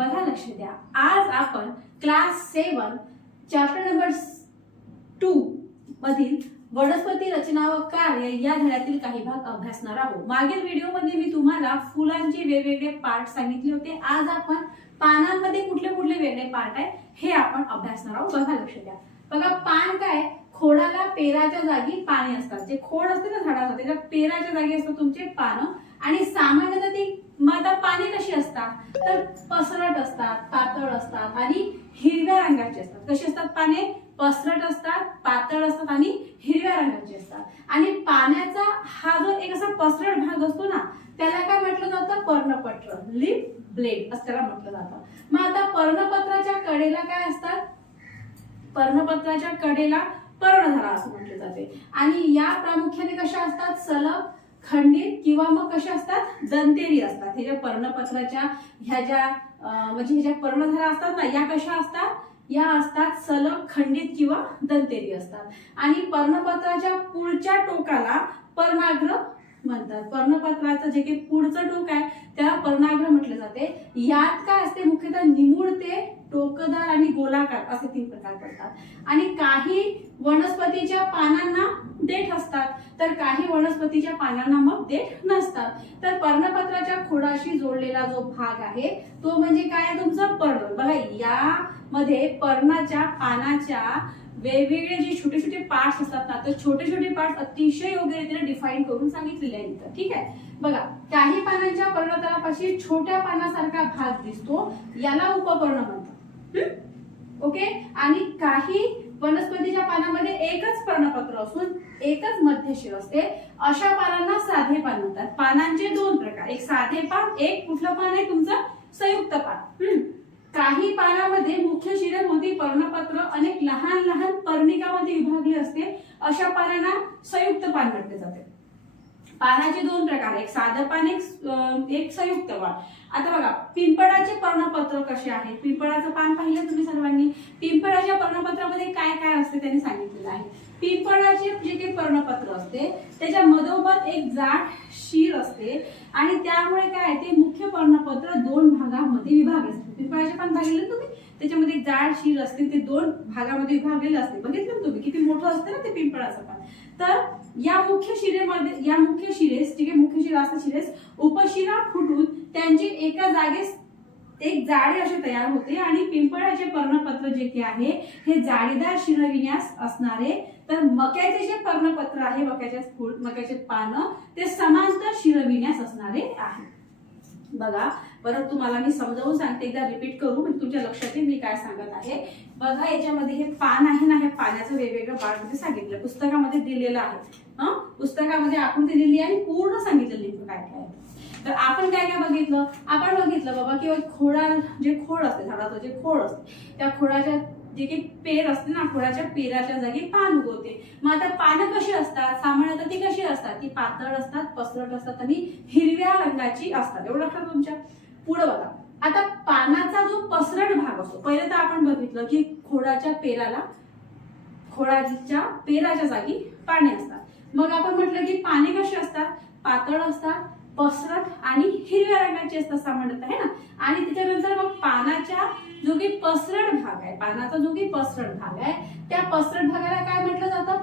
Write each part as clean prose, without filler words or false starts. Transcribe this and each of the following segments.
बघा लक्ष द्या, आज आपण क्लास 7 चॅप्टर नंबर 2 मधील वनस्पती रचना व कार्य या धड्यातील काही भाग अभ्यासणार आहोत। मागील व्हिडिओमध्ये मी तुम्हाला फुलांचे वेगवेगळे पार्ट सांगितले होते। आज आपण पानांमध्ये कुठले कुठले वेगळे पार्ट आहे हे आपण अभ्यासणार आहोत। बघा लक्ष द्या, बघा पान काय, खोडाला पेराच्या जागी पाने असतात। जे खोड असते ना झाडाचं त्याच्या पेराच्या जागी असतात तुमचे पानं। आणि सामान्यतः ती माता पाने कशी असतात तर पसरट असतात, पातळ असतात आणि हिरव्या रंगाची असतात। कशी असतात पाने? पसरट असतात, पातळ असतात आणि हिरव्या रंगाची असतात। आणि पाण्याचा हा जो एक असा पसरट भाग असतो ना त्याला काय म्हटलं जातं? पर्णपत्र, लीफ ब्लेड असं त्याला म्हटलं जातं। मग आता पर्णपत्राच्या कडेला काय असतात? पर्णपत्राच्या कडेला पर्णधारा असं म्हटले जाते। आणि या प्रामुख्याने कशा असतात? सलग, खंडित किंवा मग कशा असतात? दंतेरी असतात। हे ज्या पर्णपत्राच्या ह्या ज्या म्हणजे ह्या ज्या पर्णधारा असतात ना या कशा असतात? या असतात सलग, खंडित किंवा दंतेरी असतात। आणि पर्णपत्राच्या पुढच्या टोकाला पर्णाग्र म्हणतात। पर्णपत्राचं जे काही पुढचं टोक आहे त्याला पर्णाग्र म्हटले जाते। यात काय असते? मुख्यतः निमुळते, टोकदार आणि गोलाकार असे 3 प्रकार पडतात। आणि काही वनस्पतीच्या पानांना देठ असतात तर काही वनस्पतीच्या पानांना मग देठ नसतात। तर पर्णपत्राच्या खोडाशी जोडलेला जो भाग आहे तो म्हणजे काय? तुमचं पर्ण। बघा यामध्ये पर्णाच्या पानाच्या वेगवेगळे जे छोटे छोटे पार्ट्स असतात ना तर छोटे छोटे पार्ट्स अतिशय योग्य रीतीने डिफाइन करून सांगितलेले आहेत। ठीक आहे, बघा काही पानांच्या पर्णतलापाशी छोट्या पानासारखा भाग दिसतो, याला उपपर्ण म्हणतात। ओके, आणि काही वनस्पतीच्या पानामध्ये एकच पर्णपत्र असून एकच मध्यशीर असते, अशा पानांना साधे पान म्हणतात। पानांचे 2 प्रकार, एक साधे पान, एक कुठलं पान आहे तुमचं? संयुक्त पान। काही पानामध्ये मुख्य शिरेभोवती पर्णपत्र अनेक लहान लहान पर्णिकामध्ये विभागले असते, अशा पानांना संयुक्त पान म्हटले जाते। पानाचे 2 प्रकार, एक साधं पान, एक संयुक्त पान। आता बघा पिंपळाचे पर्णपत्र कसे आहे? पिंपळाचं पान पाहिलं तुम्ही सर्वांनी। पिंपळाच्या पर्णपत्रामध्ये काय काय असते त्यांनी सांगितलेलं आहे। पिंपळाचे जे काही पर्णपत्र असते त्याच्या मधोमध एक जाड शीर असते आणि त्यामुळे काय ते मुख्य पर्णपत्र 2 भागांमध्ये विभागले असते। पिंपळाचे पान पाहिलं तुम्ही, त्याच्यामध्ये एक जाड शीर असते, ते 2 भागामध्ये विभागलेलं असते। बघितलं तुम्ही किती मोठं असते ना ते पिंपळाचं पान। तर या मुख्य शिरेमध्ये, या मुख्य शिरेस, ठीक आहे, मुख्य शिरा असते शिरेस, उपशिरा फुटून त्यांची एका जागेस एक जाळी असे तयार होते आणि पिंपळाचे पर्णपत्र जे की आहे हे जाळीदार शिरविन्यास असणारे, तर मक्याचे जे पर्णपत्र आहे, मक्याचे पानं ते समांतर शिरविन्यास असणारे आहे। बघा परत तुम्हाला मी समजावून सांगते, एकदा रिपीट करू म्हणजे तुमच्या लक्षात येईल मी काय सांगत आहे। बघा याच्यामध्ये हे पान आहे ना, हे पाण्याचं वेगवेगळं पार्ट मध्ये सांगितलं, पुस्तकामध्ये दिलेलं आहे। पुस्तकामध्ये आकृती दिली आहे आणि पूर्ण सांगितलं नेमकं काय काय आहे। तर आपण काय काय बघितलं? आपण बघितलं बाबा की जे खोड असते, झाडाचं जे खोड असते त्या खोडाच्या जे काही पेर असते ना, खोडाच्या पेराच्या जागी पान उगवते। मग आता पानं कशी असतात? सामान्यतः ती कशी असतात? ती पातळ असतात, पसरट असतात आणि हिरव्या रंगाची असतात। एवढं लक्षात तुमच्या। पुढे बघा, आता पानाचा जो पसरट भाग असतो, पहिले तर आपण बघितलं की खोडाच्या पेराच्या जागी पाने असतात। मग आपण म्हटलं की पाने कशी असतात? पातळ असतात, पसरट आणि हिरव्या रंगाची असतात सामान्यतः, है ना। आणि त्याच्यानंतर मग पानाच्या जो काही पसरट भाग आहे, पानाचा जो काही पसरट भाग आहे त्या पसरट भागाला काय म्हटलं जातं?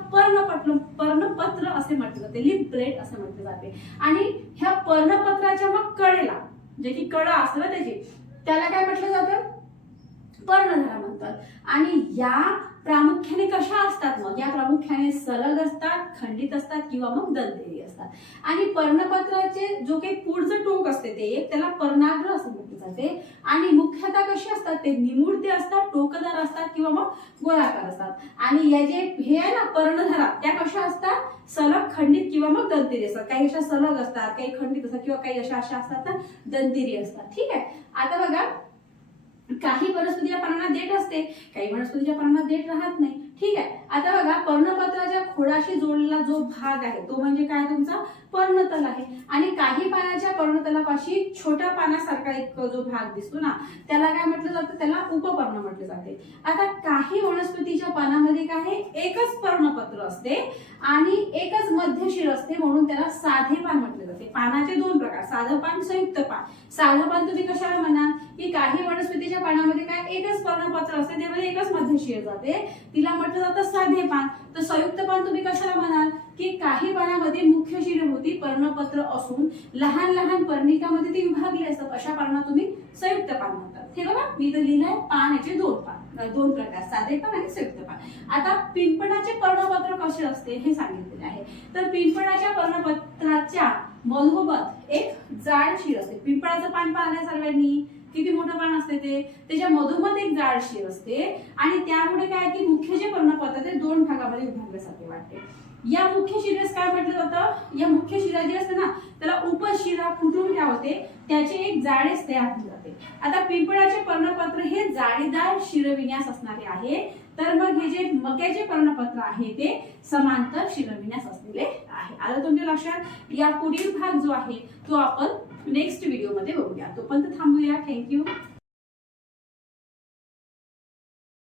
पर्णपत्र असे म्हटले जाते, लीफ ब्लेड असे म्हटले जाते। आणि ह्या पर्णपत्राच्या मग कडेला जे की कडा असतं ना त्याची, त्याला काय म्हटलं जातं? पर्णधारा म्हणतात। आणि या प्रामुख्याने कशा असतात? मग या प्रामुख्याने सलग असतात, खंडित असतात किंवा मग दंतेरी असतात। आणि पर्णपत्राचे जो काही पुढचं टोक असते ते एक, त्याला पर्णाग्र असं म्हटले जाते। आणि मुख्यतः कशी असतात? ते निमुळते असतात, टोकदार असतात किंवा मग गोलाकार असतात। आणि या जे हे आहे ना पर्णधारा त्या कशा असतात? सलग, खंडित किंवा मग दंतेरी असतात। काही अशा सलग असतात, काही खंडित असतात किंवा काही अशा असतात ना दंतेरी असतात। ठीक आहे, आता बघा काही वनस्पतीच्या पानांना देठ असते, काही वनस्पतीच्या पानांना देठ राहत नाही। ठीक आहे, आता बघा पर्णपत्राच्या खोडाशी जोडलेला जो भाग आहे तो म्हणजे काय? तुमचा पर्णतल आहे। आणि काही पानाच्या पर्णतलापाशी छोट्या पानासारखा एक जो भाग दिसतो ना त्याला काय म्हटलं जातं? त्याला उपपर्ण म्हटले जाते। आता काही वनस्पतीच्या पानामध्ये काय आहे? एकच पर्णपत्र असते आणि एकच मध्यशीर असते, म्हणून त्याला साधे पान म्हटले जाते। पानाचे 2 प्रकार, साधं पान, संयुक्त पान। साधं पान तुम्ही कशाला म्हणाल की काही वनस्पती पानामध्ये काय एकच पर्णपत्र असते, त्यामध्ये एकच मध्य शिर जाते, तिला म्हटलं जातं साधे पान. तर संयुक्त पान तुम्ही कशाला म्हणाल की काही पानामध्ये मुख्य शिरभोवती पर्णपत्र असून लहान लहान पर्णिकामध्ये ती विभागली असतात, अशा पानांना तुम्ही संयुक्त पान म्हणतात. हे बघा मी इथं लिहिलंय पान याचे दोन प्रकार, साधे पान आणि संयुक्त पान. आता पिंपळाचे पर्णपत्र कसे असते हे सांगितलेले आहे. तर पिंपळाच्या पर्णपत्राच्या मधोमध एक जाड शिर असते. पिंपळाचं पान पाहिलंय सर्वांनी, किती मोठं पान असते ते, त्याच्या मधोमध एक जाड शिर असते आणि त्यामुळे काय की मुख्य जे पर्णपत्र ते दोन भागामध्ये विभागल्यासारखे वाटते. या मुख्य शिरेस काय म्हटलं जातं, या मुख्य शिरा जी असते ना त्याला उपशिरा फुटून काय होते, त्याचे एक जाडेच तयार होऊन जाते. आता पिंपळाचे पर्णपत्र हे जाळीदार शिरविन्यास असणारे आहे, तर मग हे जे मक्याचे पर्णपत्र आहे ते समांतर शिरविन्यास असलेले आहे. आलं तुमच्या लक्षात. या पुढील भाग जो आहे तो आपण नेक्स्ट व्हिडिओ मध्ये बघूया. तोपर्यंत थांबूया. थँक्यू.